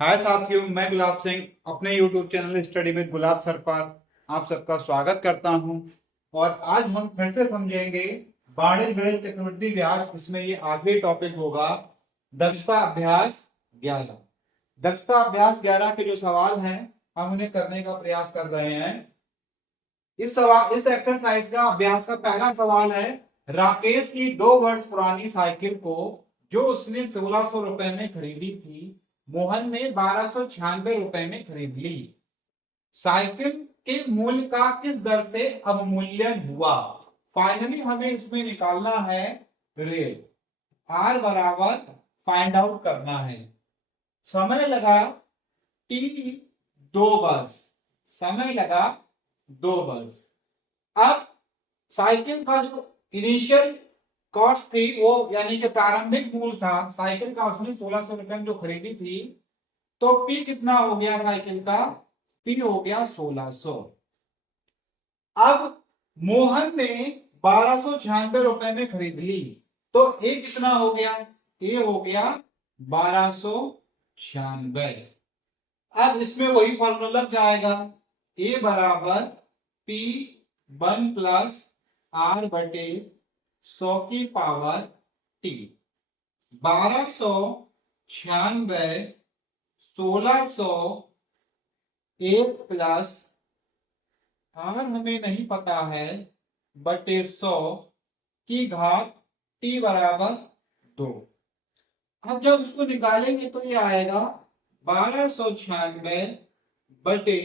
हाय साथियों, मैं गुलाब सिंह अपने YouTube channel study with gulab sir पर आप सबका स्वागत करता हूं। और आज हम फिर से समझेंगे वाणिज्य गणित चक्रवृद्धि ब्याज। इसमें ये आखिरी टॉपिक होगा दक्षता अभ्यास 11। दक्षता अभ्यास 11 के जो सवाल हैं हम उन्हें करने का प्रयास कर रहे हैं। इस एक्सरसाइज का अभ्यास का पहला सवाल है, राकेश की 2 वर्ष पुरानी साइकिल को जो उसने 1600 रुपए में खरीदी थी, मोहन ने 1296 रुपए में खरीद ली। साइकिल के मूल्य का किस दर से अवमूल्यन हुआ। फाइनली हमें इसमें निकालना है रेट। आर बराबर फाइंड आउट करना है। समय लगा टी 2 वर्ष। समय लगा 2 वर्ष। अब साइकिल का जो इनिशियल कॉस्ट थी वो यानी कि प्रारंभिक मूल्य था साइकिल का, उसने 1600 रुपए में जो खरीदी थी, तो पी कितना हो गया साइकिल का? पी हो गया 1600। अब मोहन ने 1296 रुपए में खरीद ली, तो ए कितना हो गया? ए हो गया 1296। अब इसमें वही फॉर्मूला लग जाएगा, ए बराबर पी 1 + आर बटे 100 की पावर टी। 1296 1600 1 प्लस आर हमें नहीं पता है बटे 100 की घात टी बराबर 2। अब जब इसको निकालेंगे तो ये आएगा 1296 बटे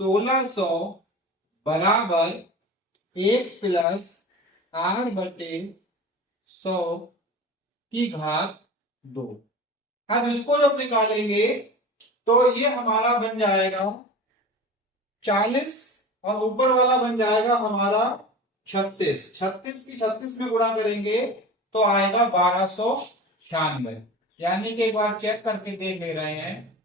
1600 बराबर 1 प्लस आर बटे 100 की घात 2। अब इसको जब निकालेंगे तो ये हमारा बन जाएगा 40 और ऊपर वाला बन जाएगा हमारा 36। 36 की 36 में गुणा करेंगे तो आएगा 1296। यानी कि एक बार चेक करके देख ले रहे हैं।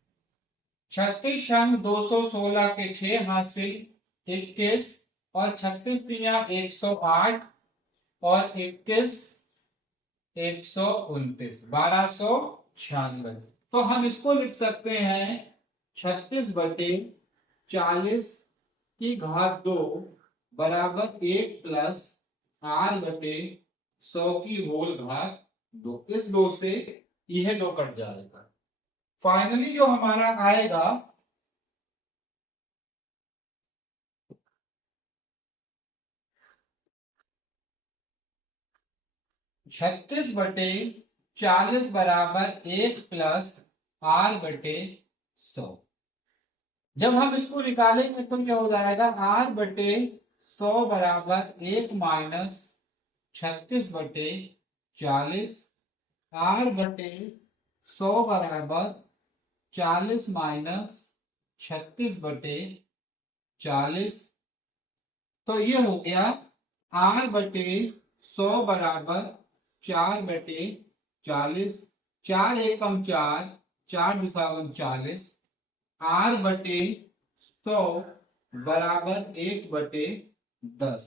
36 अंक 216 के 6 हासिल 21 और 36 तिया 108 और 21 129 1296। तो हम इसको लिख सकते हैं 36 बटे 40 की घात 2 बराबर 1 प्लस आर बटे 100 की होल घात 2। इस 2 से यह 2 कट जाएगा। फाइनली जो हमारा आएगा 36 बटे 40 बराबर 1 प्लस आर बटे 100। जब हम इसको निकालेंगे तो क्या हो जाएगा? आर बटे 100 बराबर 1 माइनस 36 बटे 40। आर बटे 100 बराबर 40 माइनस 36 बटे 40। तो ये हो गया आर बटे 100 बराबर 4 बटे 40। 4 एकम 4, 4 दूसरा 40। आर बटे 100 बराबर 1 बटे 10।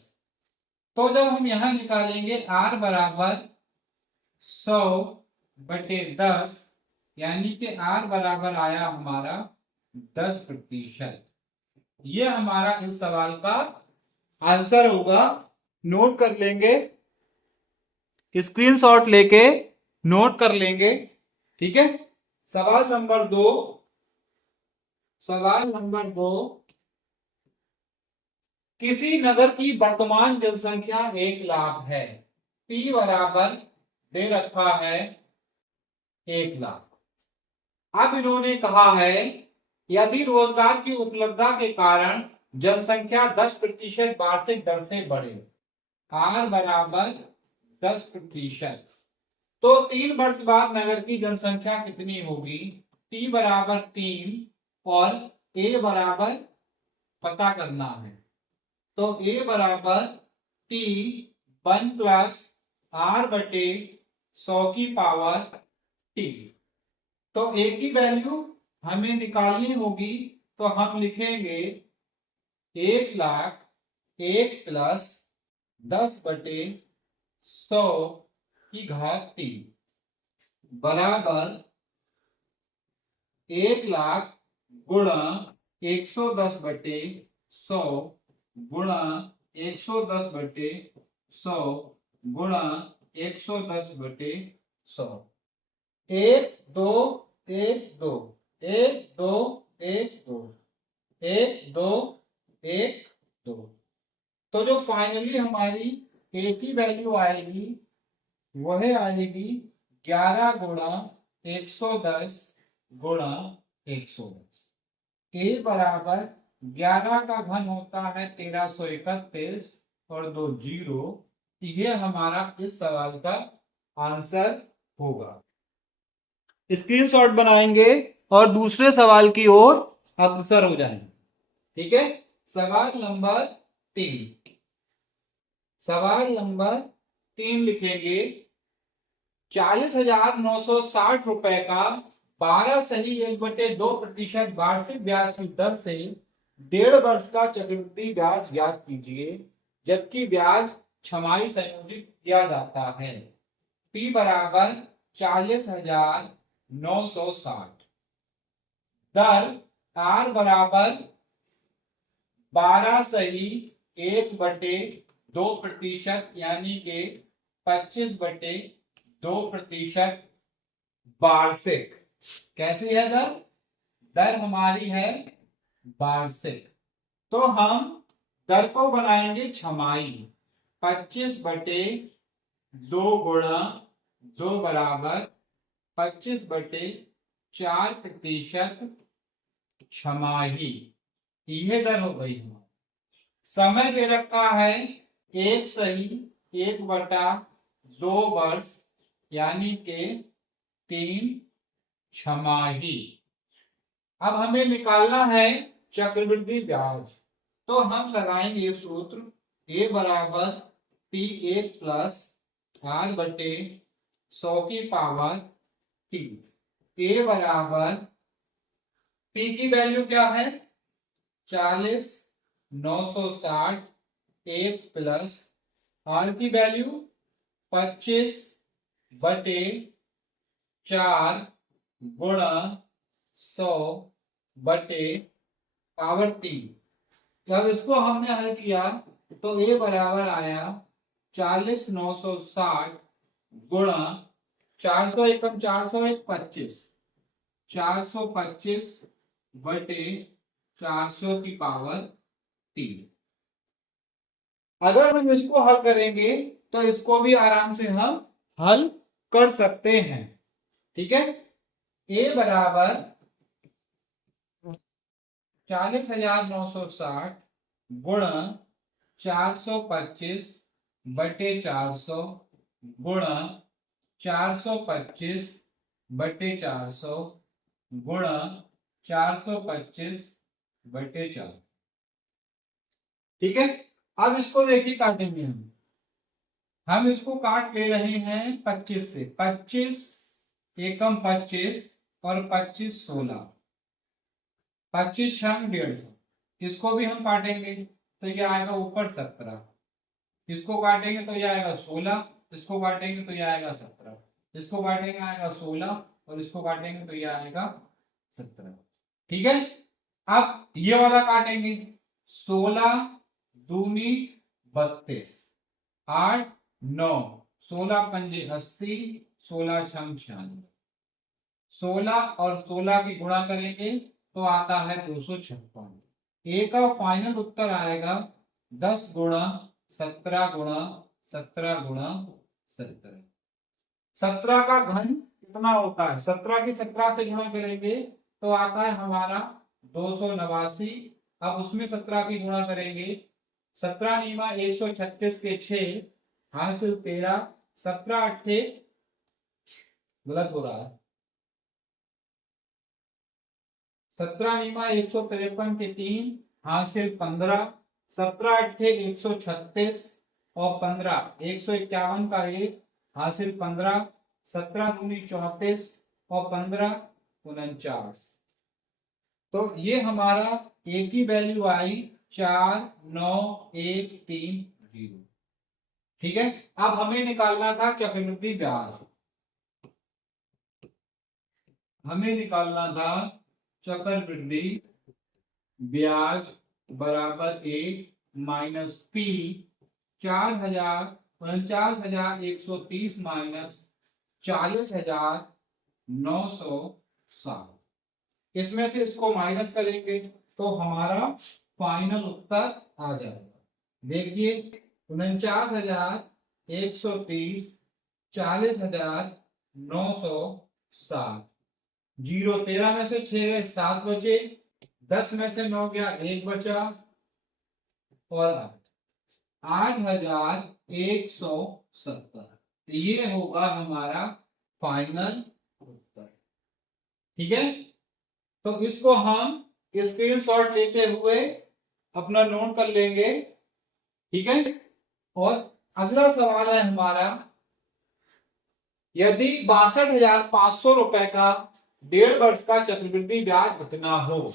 तो जब हम यहां निकालेंगे आर बराबर 100 बटे 10, यानी कि आर बराबर आया हमारा 10%। ये हमारा इस सवाल का आंसर होगा। नोट कर लेंगे, स्क्रीनशॉट लेके नोट कर लेंगे, ठीक है। सवाल नंबर 2। सवाल नंबर 2, किसी नगर की वर्तमान जनसंख्या 1 लाख है। पी बराबर दे रखा है 1 लाख। अब इन्होंने कहा है यदि रोजगार की उपलब्धता के कारण जनसंख्या 10% वार्षिक दर से बढ़े, आर बराबर 10%, तो 3 वर्ष बाद नगर की जनसंख्या कितनी होगी? टी बराबर 3 और ए बराबर पता करना है। तो ए बराबर टी 1 प्लस आर बटे 100 की पावर टी। तो ए की वैल्यू हमें निकालनी होगी, तो हम लिखेंगे 1 लाख 1 प्लस 10 बटे 100 की घात 3 बराबर 1,00,000 गुणा 110/100 गुणा 110/100 गुणा 110/100। 1 2 1 2 1 2 1 2 1 2 1 2। तो जो फाइनली हमारी ए की वैल्यू आएगी वह आएगी 11 गुणा 110 गुणा 110। ए बराबर 11 का घन होता है 1331 और 2 जीरो। ये हमारा इस सवाल का आंसर होगा। स्क्रीनशॉट बनाएंगे और दूसरे सवाल की ओर अग्रसर हो जाएंगे। ठीक है, सवाल नंबर 3। सवाल नंबर 3 लिखेंगे 40,960 रुपए का 12.1/2% वार्षिक ब्याज की दर से 1.5 वर्ष का चक्रवृद्धि ब्याज ज्ञात कीजिए, जबकि ब्याज छमाही संयोजित किया जाता है। P बराबर 40,960, दर R बराबर 12.1/2% यानी के 25/2% वार्षिक। कैसी है दर? दर हमारी है वार्षिक। तो हम दर को बनाएंगे छमाही। 25/2 गुणा 2 बराबर 25/4% छमाही। यह दर हो गई। समय दे रखा है 1/2 वर्ष यानी के 3 छमाही। अब हमें निकालना है चक्रवृद्धि ब्याज। तो हम लगाएंगे सूत्र ए बराबर P1 प्लस R/100 ए बराबर P की वैल्यू क्या है 40,960 1 प्लस R की वैल्यू 25/4 गुणा 100/3। जब इसको हमने हल किया तो ए बराबर आया 40,960 गुणा 400 एकम 401 25 425/400 अगर हम इसको हल करेंगे तो इसको भी आराम से हम हल कर सकते हैं। ठीक है, ए बराबर 40,960 गुणा 425/400 गुणा 425/400 गुणा 425/400। ठीक है, अब इसको देखिए काटेंगे हम इसको काट ले रहे हैं 25 से। 25 एकम 25 और 25 16, 25 छंग 150। इसको भी हम काटेंगे तो ये आएगा ऊपर 17। इसको काटेंगे तो ये आएगा 16। इसको काटेंगे तो ये आएगा 17। इसको काटेंगे आएगा 16 और इसको काटेंगे तो ये आएगा 17। ठीक है, अब ये वाला काटेंगे 16 दूनी 32 8 9 16 पंजे 80 16 छम 96। 16 और 16 की गुणा करेंगे तो आता है 256। ए का फाइनल उत्तर आएगा 10 गुणा 17 गुणा 17 गुणा 17। 17 का घन कितना होता है? 17 की 17 से गुणा करेंगे तो आता है हमारा 289। अब उसमें 17 की गुणा करेंगे 17 नीमा 136 के 6 हासिल 13 17 अट्ठे गलत हो रहा है 17 नीमा 153 के 3 हासिल 15 17 अट्ठे 136 और 15 151 का 1 हासिल 15 17 दूनी 34 और 15 49। तो ये हमारा ए की वैल्यू आई 49130। ठीक है, अब हमें निकालना था चक्रवृद्धि ब्याज। हमें निकालना था चक्रवृद्धि ब्याज बराबर ए माइनस पी 49,130 माइनस 40,960। इसमें से इसको माइनस करेंगे तो हमारा फाइनल उत्तर आ जाएगा। देखिए 49,130 40,960। 0 13 में से 6 गए 7 बचे, 10 में से 9 गया 1 बचा और 8,170। ये होगा हमारा फाइनल उत्तर। ठीक है, तो इसको हम स्क्रीनशॉट लेते हुए अपना नोट कर लेंगे। ठीक है, और अगला सवाल है हमारा, यदि 62,500 रुपए का 1.5 वर्ष का चक्रवृद्धि ब्याज इतना हो,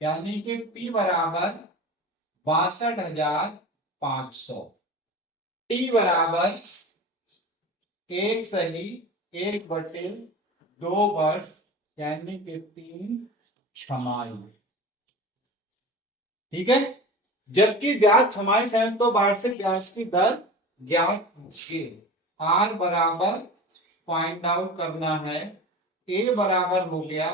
यानी कि P बराबर 62,500, T बराबर 1/2 वर्ष यानी कि 3 छमाही। ठीक है, जबकि ब्याज छमाही है तो वार्षिक ब्याज की दर ज्ञात होगी। R बराबर फाइंड आउट करना है, A बराबर हो गया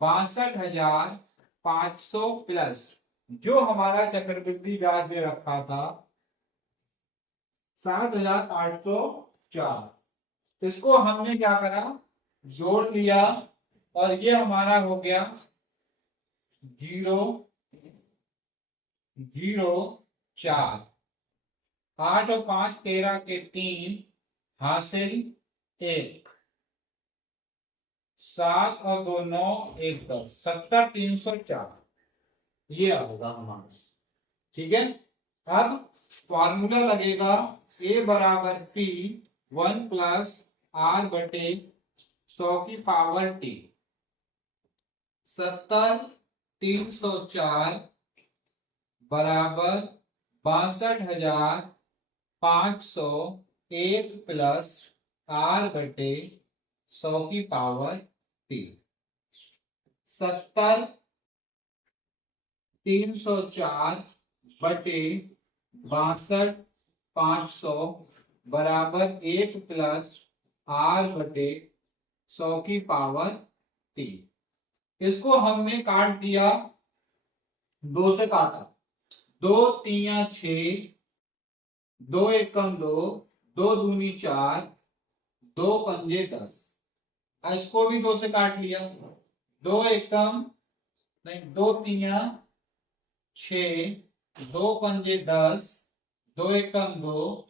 62,500 प्लस जो हमारा चक्रवृद्धि ब्याज में रखा था 7,804। इसको हमने क्या करा, जोड़ लिया और ये हमारा हो गया 0,04। 8 और 5 13 के 3 हासिल 1, 7 और 2 9 1 10 70,304 ये होगा हमारा। ठीक है, अब फॉर्मूला लगेगा A बराबर P 1 प्लस R बटे 100 की पावर T। 70,304 बराबर 62,500 1 प्लस R बटे 100 की पावर 3। 70,304 बटे 62,500 बराबर 1 प्लस R बटे 100 की पावर 3। इसको हमने काट दिया, 2 से काटा, 2 3 6, 2 एकम 2, 2 दूनी 4, 2 पंजे 10। इसको भी 2 से काट लिया, 2 एकम नहीं 2 3 6, 2 पंजे 10, 2 एकम 2,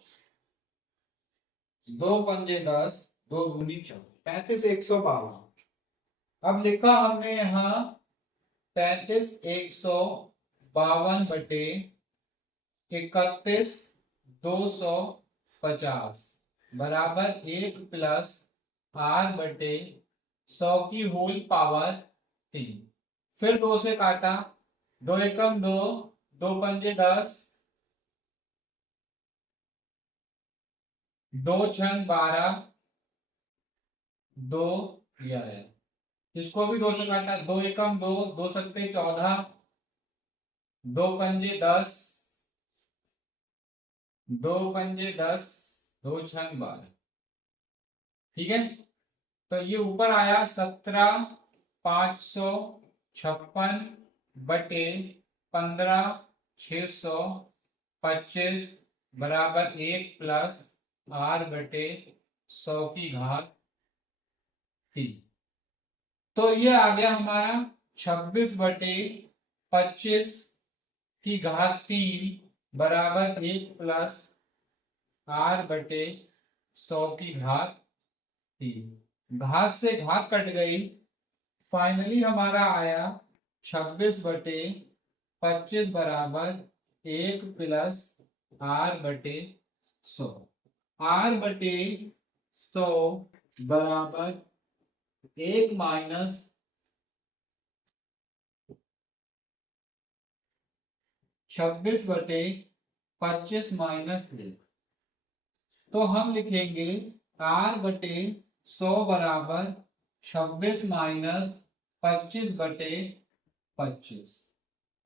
2 पंजे 10, 2 दूनी 4, 35,152। अब लिखा हमने यहां 35,152 बटे 31,250 बराबर 1 प्लस R बटे 100 की होल पावर 3। फिर 2 से काटा, 2 एकम 2, 2 पंजे 10, 2 छंग 12, 2 11। इसको भी 2 से काटा, 2 एकम 2, 2 सत्ते 14, 2 पंजे 10, 2 पंजे 10, 2 छंग 12। ठीक है, तो ये ऊपर आया 17,556 बटे 15,625 बराबर 1 प्लस R बटे 100 की घात 3। तो ये आ गया हमारा 26 बटे 25 की घात 3 बराबर 1 प्लस R बटे 100 की घात 3। घात से घात कट गई, फाइनली हमारा आया 26 बटे 25 बराबर 1 प्लस R बटे 100। R बटे 100 बराबर 1 माइनस 26 बटे 25 माइनस 1। तो हम लिखेंगे R बटे 100 बराबर 26 माइनस 25 बटे 25,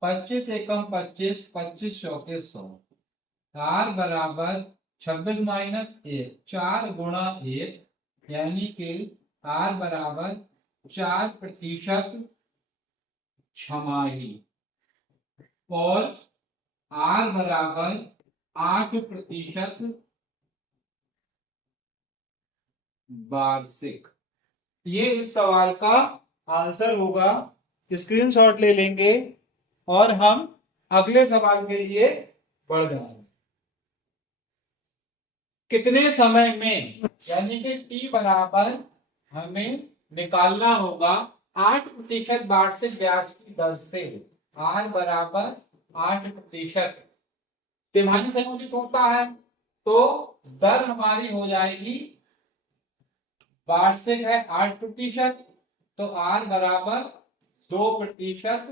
25 एकम 25, 25 चौके 100। r बराबर 26 माइनस 1, 4 गुणा 1, यानी कि r बराबर 4% छमाही और r बराबर 8% वार्षिक। ये इस सवाल का आंसर होगा। स्क्रीनशॉट ले लेंगे और हम अगले सवाल के लिए बढ़ जाएंगे। कितने समय में, यानी कि t बराबर हमें निकालना होगा 8% वार्षिक ब्याज की दर से। r बराबर 8% तिमाही संयोजित होता है तो दर हमारी हो जाएगी, वार्षिक है 8%, तो r बराबर 2%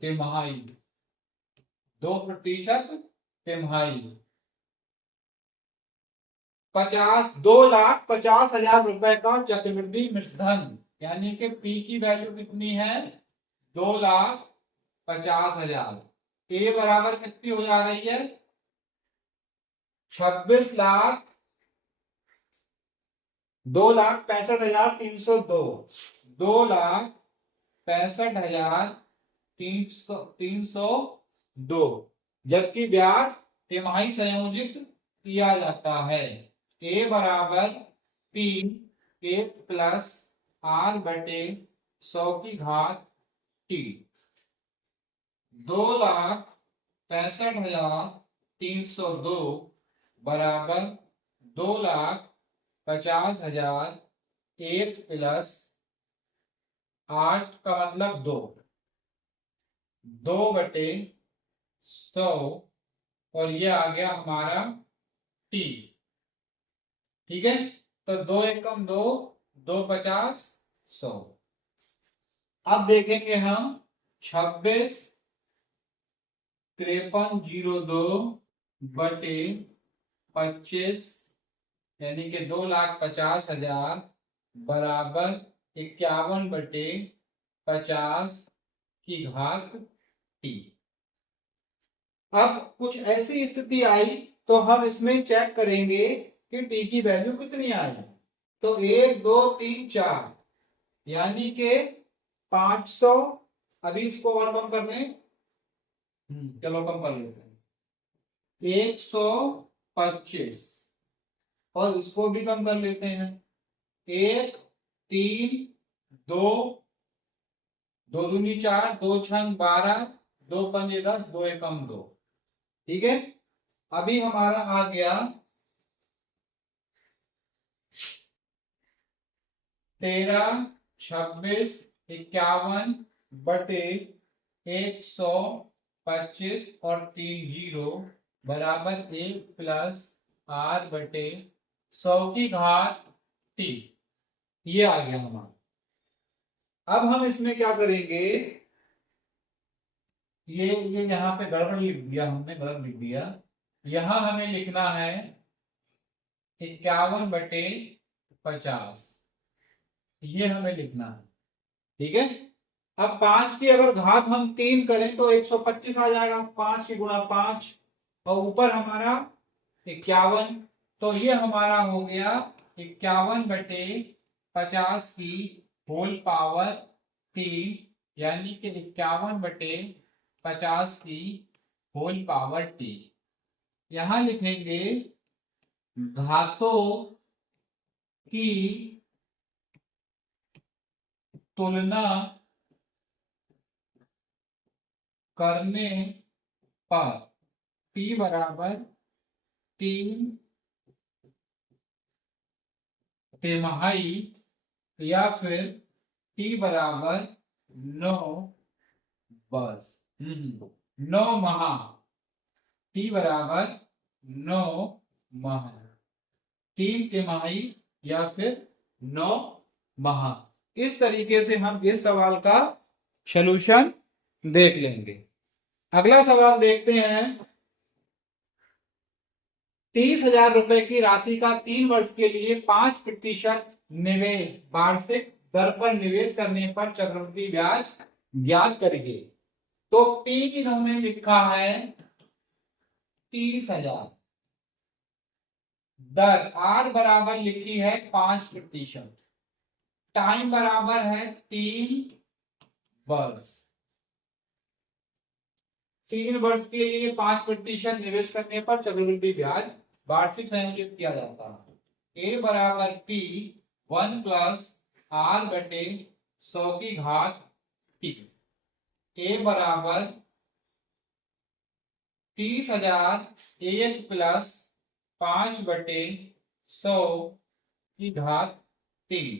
तिमाही, 2% तिमाही। 2,50,000 रुपए का चक्रवृद्धि मिश्रधन, यानी कि P की वैल्यू कितनी है, 2,50,000। A बराबर कितनी हो जा रही है, 26 लाख 2,65,302, 2,65,302, जबकि ब्याज तिमाही संयोजित किया जाता है। A बराबर P 1 प्लस R बटे 100 की घात T। 2,65,302 बराबर 2,50,000, 1 प्लस 8 का मतलब 2 बटे 100 और ये आ गया हमारा T। ठीक है, तो 2 एकम 2, 2,50, 100। अब देखेंगे हम 26,53,02 बटे 25, यानी कि 2,50,000 बराबर 51 बटे 50 की घात T। अब कुछ ऐसी स्थिति आई तो हम इसमें चेक करेंगे कि T की वैल्यू कितनी आई। तो 1, 2, 3, 4, यानी कि 500। अभी इसको और कम कर लें, चलो कम कर लेते हैं, 125 और इसको भी कम कर लेते हैं, 1, 3, 2, 2 दूनी 4, 2 छंग 12, 2 पंजे 10, 2 एकम 2। ठीक है, अभी हमारा आ गया 13, 26, 51 बटे 125 और 3 जीरो बराबर 1 प्लस R बटे 100 की घात T। ये आ गया हमारा। अब हम इसमें क्या करेंगे, ये यहाँ पे गड़बड़ लिख दिया हमने, गलत लिख दिया। यहां हमें लिखना है 51 बटे 50, ये हमें लिखना है। ठीक है, अब 5 की अगर घात हम 3 करें तो 125 आ जाएगा, 5 की गुणा 5 और ऊपर हमारा 51, तो ये हमारा हो गया 51 बटे 50 की होल पावर 3, यानी कि 51 बटे 50 की होल पावर T। यहां लिखेंगे घातों की तुलना करने पर T बराबर 3 तिमाही या फिर T बराबर 9 वर्ष, 9 माह। T बराबर 9 माह, 3 तिमाही या फिर 9 माह। इस तरीके से हम इस सवाल का सलूशन देख लेंगे। अगला सवाल देखते हैं। 30,000 रुपए की राशि का 3 वर्ष के लिए 5% निवेश वार्षिक दर पर निवेश करने पर चक्रवृद्धि ब्याज ज्ञात करिए। तो P इन्होंने लिखा है 30,000, दर R बराबर लिखी है 5%, टाइम बराबर है 3 वर्ष। 3 वर्ष के लिए 5% निवेश करने पर चक्रवृद्धि ब्याज वार्षिक संयोजित किया जाता है। A बराबर P 1 प्लस R बटे 100 की घात T। A बराबर 30,000 1 प्लस 5 बटे 100 की घात 3।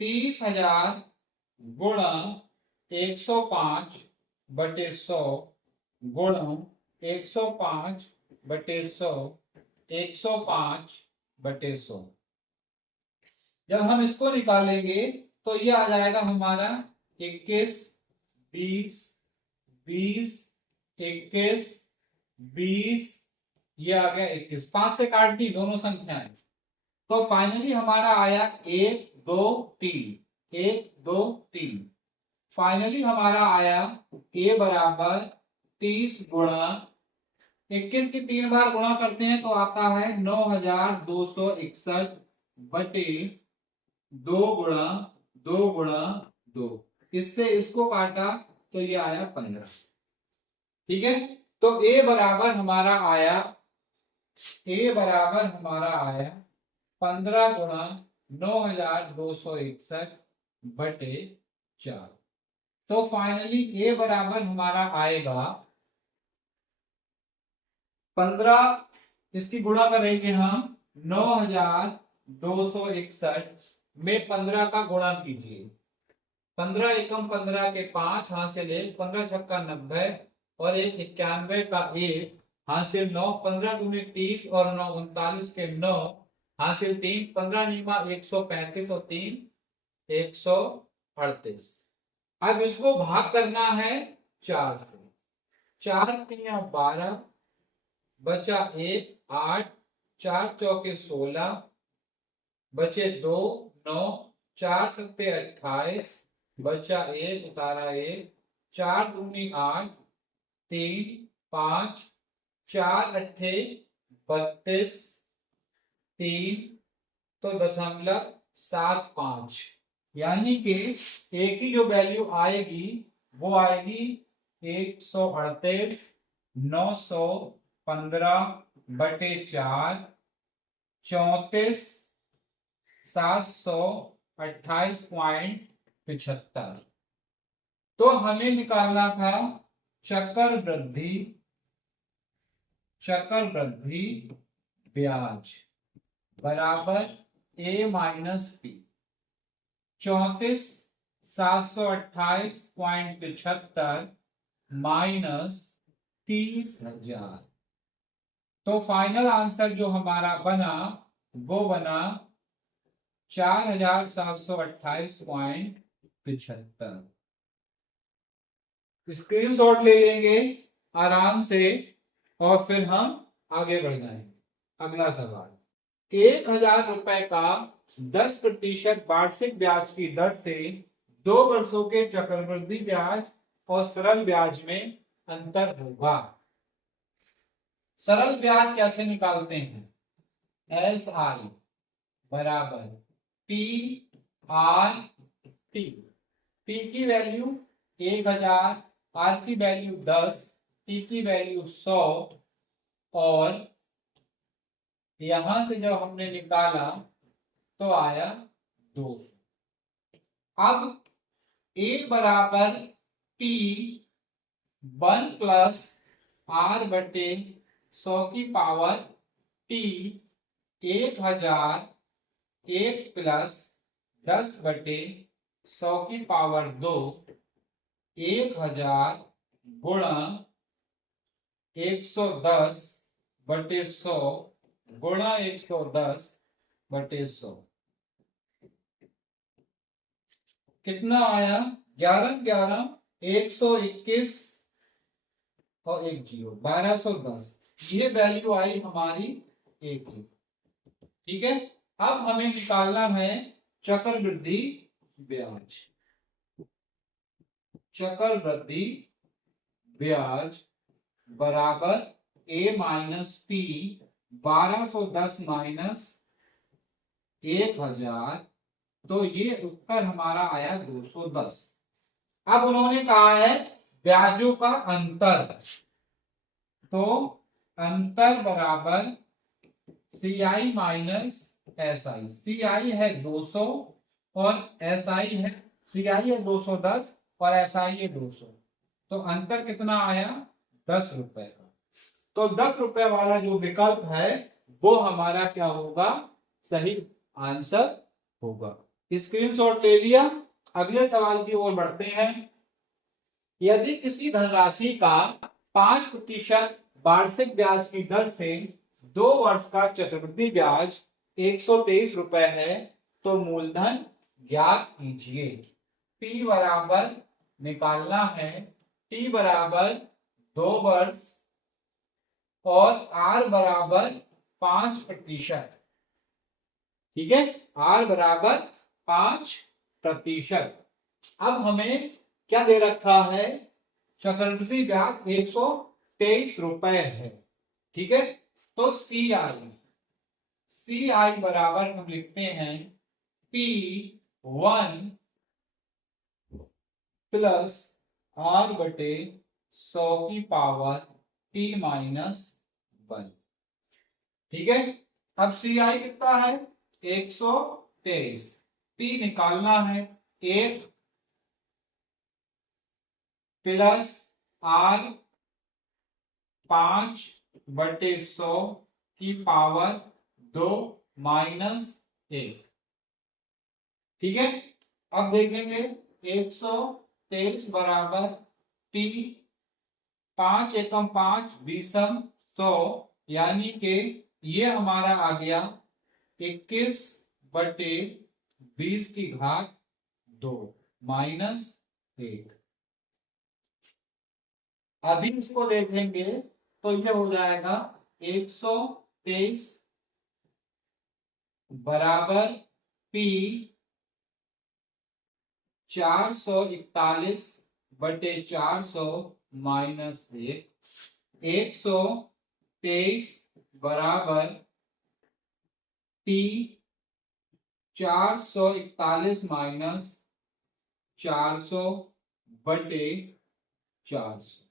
30,000 गुणा 105 बटे 100 गुणा 105 बटे 100 105 बटे 100। जब हम इसको निकालेंगे तो ये आ जाएगा हमारा 21 20 20 21 20, ये आ गया 21। 5 से काट दी दोनों संख्याएं, तो फाइनली हमारा आया 1 2 3 1 2 3। फाइनली हमारा आया A बराबर 30 गुणा 21 की 3 बार गुणा करते हैं तो आता है 9,261 बटे 2 गुणा 2 गुणा 2। इससे इसको काटा तो ये आया 15। ठीक है, तो A बराबर हमारा आया 15 गुणा 9,261 बटे 4। तो फाइनली A बराबर हमारा आएगा 15, इसकी गुणा करेंगे हम 9,261 में 15 का गुणा कीजिए। 15 एकम 15 के 5 हासिल 1, 15 छक्का 90 और 1 91 का 1 हासिल 9, 15 दूनी 30 और 9 39 के 9 हासिल 3, 15 नीमा 135 और 3 138। अब इसको भाग करना है 4 से। 4 तिया 12 बचा 1 8, 4 चौके 16 बचे 2 9, 4 सत्ते 28 बचा 1 उतारा 1, 4 दूनी 8 3 5, 4 अट्ठे 32 3 तो 0.75, यानी कि एक ही जो वैल्यू आएगी वो आएगी 138 915 बटे 4 34 728.75। तो हमें निकालना था चक्रवृद्धि ब्याज बराबर A माइनस P। 34,728.75 माइनस 30,000। तो फाइनल आंसर जो हमारा बना वो बना 4,728.75। स्क्रीनशॉट ले लेंगे आराम से और फिर हम आगे बढ़ जाएंगे। अगला सवाल, 1,000 रुपए का 10% वार्षिक ब्याज की दर से 2 वर्षों के चक्रवृद्धि ब्याज और सरल ब्याज में अंतर होगा। सरल ब्याज कैसे निकालते हैं? SI बराबर PRT। P की वैल्यू 1,000, R की वैल्यू 10, T की वैल्यू 100 और यहां से जब हमने निकाला तो आया 200। अब A बराबर P 1 प्लस R बटे 100 की पावर T 1,000 1 प्लस 10 बटे 100 की पावर 2 1,000 गुणा 110 बटे 100 गुणा 110 बटे 100 कितना आया? 11 11 121 और 1 0 1210। ये वैल्यू आई हमारी 1। ठीक है, अब हमें निकालना है चक्रवृद्धि ब्याज, चक्रवृद्धि ब्याज बराबर a माइनस पी 1210 माइनस 1000, तो ये उत्तर हमारा आया 210। अब उन्होंने कहा है ब्याजों का अंतर, तो अंतर बराबर सी आई माइनस एस आई। सी आई है 200 और एस आई है, सी आई है 210 और एस आई है 200, तो अंतर कितना आया 10 रुपए का। तो 10 रुपए वाला जो विकल्प है वो हमारा क्या होगा, सही आंसर होगा। स्क्रीनशॉट ले लिया। अगले सवाल की ओर बढ़ते हैं। यदि किसी धनराशि का 5% वार्षिक ब्याज की दर से 2 वर्ष का चक्रवृद्धि ब्याज 123 रुपए है, तो मूलधन ज्ञात कीजिए। P बराबर निकालना है, T बराबर 2 वर्ष और R बराबर 5%। ठीक है, R बराबर 5%। अब हमें क्या दे रखा है, चक्रवृद्धि ब्याज 123 रुपए है। ठीक है, तो सी आई बराबर हम लिखते हैं P1 प्लस R बटे 100 की पावर T माइनस 1। ठीक है, अब सी आई कितना है 123, P निकालना है 1 प्लस R 5 बटे 100 की पावर 2 माइनस 1। ठीक है, अब देखेंगे 123 बराबर P 5 एकम 5 बीसम 100, यानी कि ये हमारा आ गया 21 बटे 20 की घात 2 माइनस 1। अभी इसको देखेंगे तो ये हो जाएगा 123 बराबर P 441 बटे 400 माइनस 1। 123 बराबर P 441 माइनस 400 बटे 400,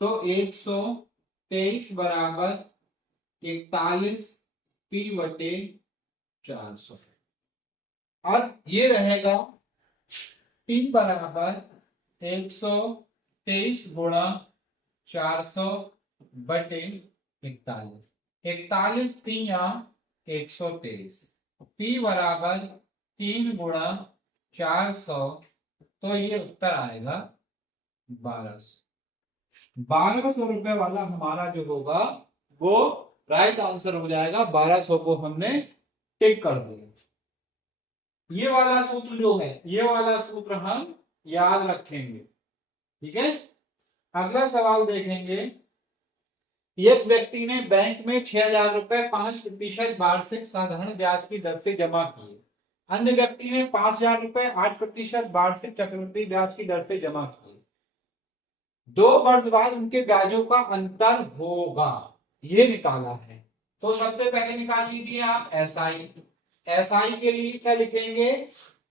तो 123 बराबर 41 P बटे 400। अब ये रहेगा P बराबर 123 गुणा 400 बटे 41, 41 3 123, P बराबर 3 गुणा 400, तो ये उत्तर आएगा 1200 रुपए वाला हमारा जो होगा वो राइट आंसर हो जाएगा। 1200 को हमने टिक कर दिया। ये वाला सूत्र जो है, ये वाला सूत्र हम याद रखेंगे। ठीक है, अगला सवाल देखेंगे। एक व्यक्ति ने बैंक में 6000 रुपए 5% वार्षिक साधारण ब्याज की दर से जमा किए। अन्य व्यक्ति ने 5000 रुपए 8% वार्षिक चक्रवृद्धि ब्याज की दर से जमा किए। 2 वर्ष बाद उनके ब्याजों का अंतर होगा, ये निकाला है। तो सबसे पहले निकाल लीजिए आप एसआई। एसआई के लिए क्या लिखेंगे,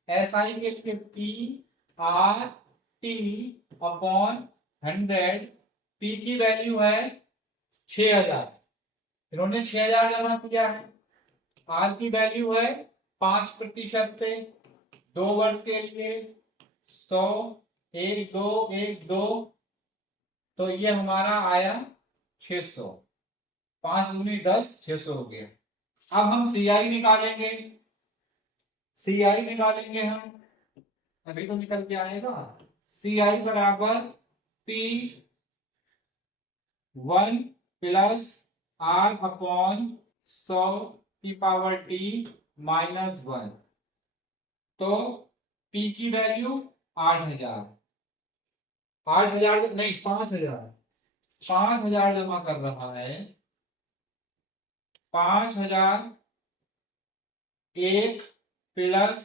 एसआई के लिए P R T upon 100। P की वैल्यू है 6000, इन्होंने 6000 जमा किया है। आर की वैल्यू है 5% पे 2 वर्ष के लिए 100, 1 2 1 2, तो ये हमारा आया 600, 5 दूनी 10, 600 हो गया। अब हम सीआई निकालेंगे, सीआई निकालेंगे हम, अभी तो निकल के आएगा। सीआई बराबर P 1 प्लस R अपॉन 100 की पावर T माइनस 1, तो P की वैल्यू 8000, 8000 नहीं 5000 जमा कर रहा है। 5000 1 प्लस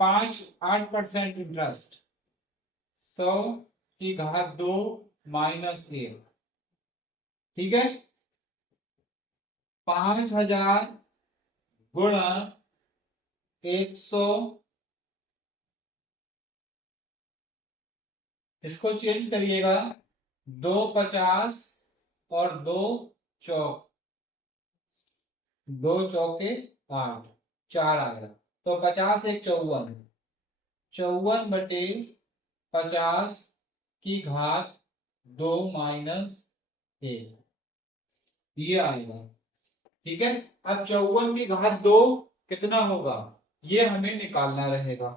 8% इंटरेस्ट 100 की घात 2 माइनस 1। ठीक है, 5000 गुणा 100, इसको चेंज करिएगा, 250 और 2 चौक 2 चौके 8, 4 आएगा। तो 50 एक 54, 54/50 की घात 2 माइनस 1, ये आएगा। ठीक है, अब 54 की घात 2 कितना होगा ये हमें निकालना रहेगा।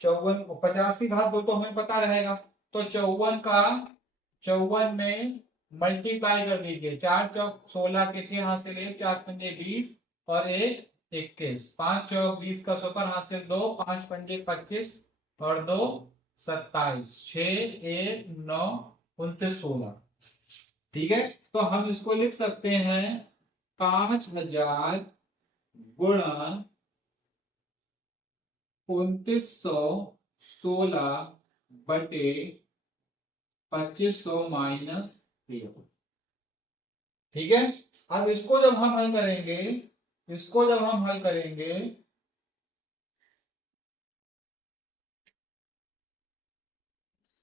50 की घात 2 तो हमें पता रहेगा, तो 54 में मल्टीप्लाई कर दीजिए, 4 चौक 16 के 6 हासिल 1, 4 पंजे 20 और 1 21, 5 चौक 20 का सुपर हासिल 2, 5 पंजे 25 और 2 27, 6 1 9 29 16। ठीक है, तो हम इसको लिख सकते हैं 5000 गुणा 2916/2500 माइनस 1। ठीक है, अब इसको जब हम हल करेंगे,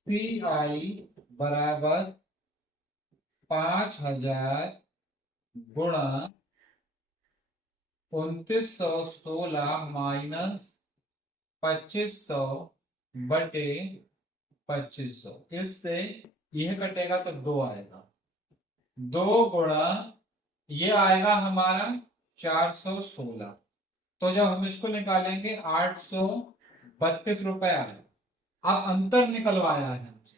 CI बराबर 5000 गुणा 2916 माइनस 2500/2500, इससे यह कटेगा तो 2 आएगा, 2 गुणा ये आएगा हमारा 416। तो जब हम इसको निकालेंगे 832 रुपए आएगा। अब अंतर निकलवाया है हमसे,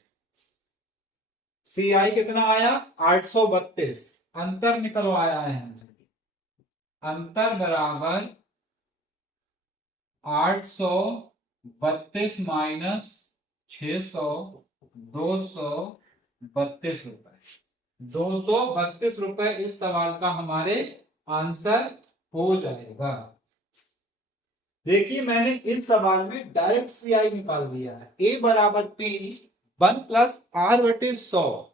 CI कितना आया 832, अंतर निकलवाया है हमसे, अंतर बराबर 832 माइनस 600, 232 रुपए, 232 रुपए इस सवाल का हमारे आंसर हो जाएगा। देखिए, मैंने इस सवाल में डायरेक्ट CI निकाल दिया है, A बराबर P 1 प्लस R/100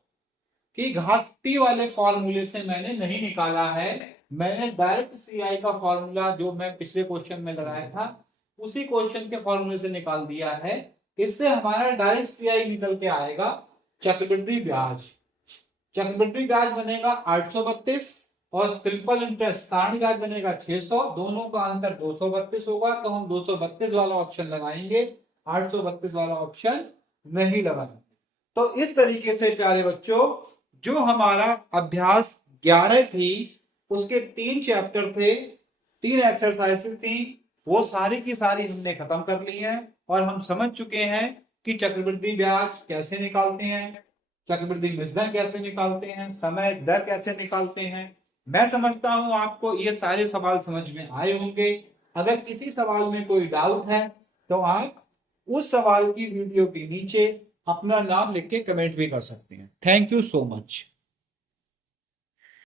की घात T वाले फॉर्मूले से मैंने नहीं निकाला है, मैंने डायरेक्ट CI का फॉर्मूला जो मैं पिछले क्वेश्चन में लगाया था उसी क्वेश्चन के फॉर्मूले से निकाल दिया है। इससे हमारा डायरेक्ट CI निकल के आएगा चक्रवृद्धि ब्याज। चक्रवृद्धि ब्याज बनेगा 832 और सिंपल इंटरेस्ट साधारण ब्याज बनेगा 600, दोनों का अंतर 232 होगा, तो हम 232 वाला ऑप्शन लगाएंगे, 832 वाला ऑप्शन नहीं लगाएंगे। तो इस तरीके से प्यारे बच्चों, जो हमारा अभ्यास 11 थी उसके 3 चैप्टर थे, 3 एक्सरसाइजेस थी, वो सारी की सारी हमने खत्म कर ली है और हम समझ चुके हैं कि चक्रवृद्धि ब्याज कैसे निकालते हैं, चक्रवृद्धि मिश्रण कैसे निकालते हैं, समय दर कैसे निकालते हैं। मैं समझता हूं आपको ये सारे सवाल समझ में आए होंगे। अगर किसी सवाल में कोई डाउट है तो आप उस सवाल की वीडियो के नीचे अपना नाम लिख के कमेंट भी कर सकते हैं। Thank you so much.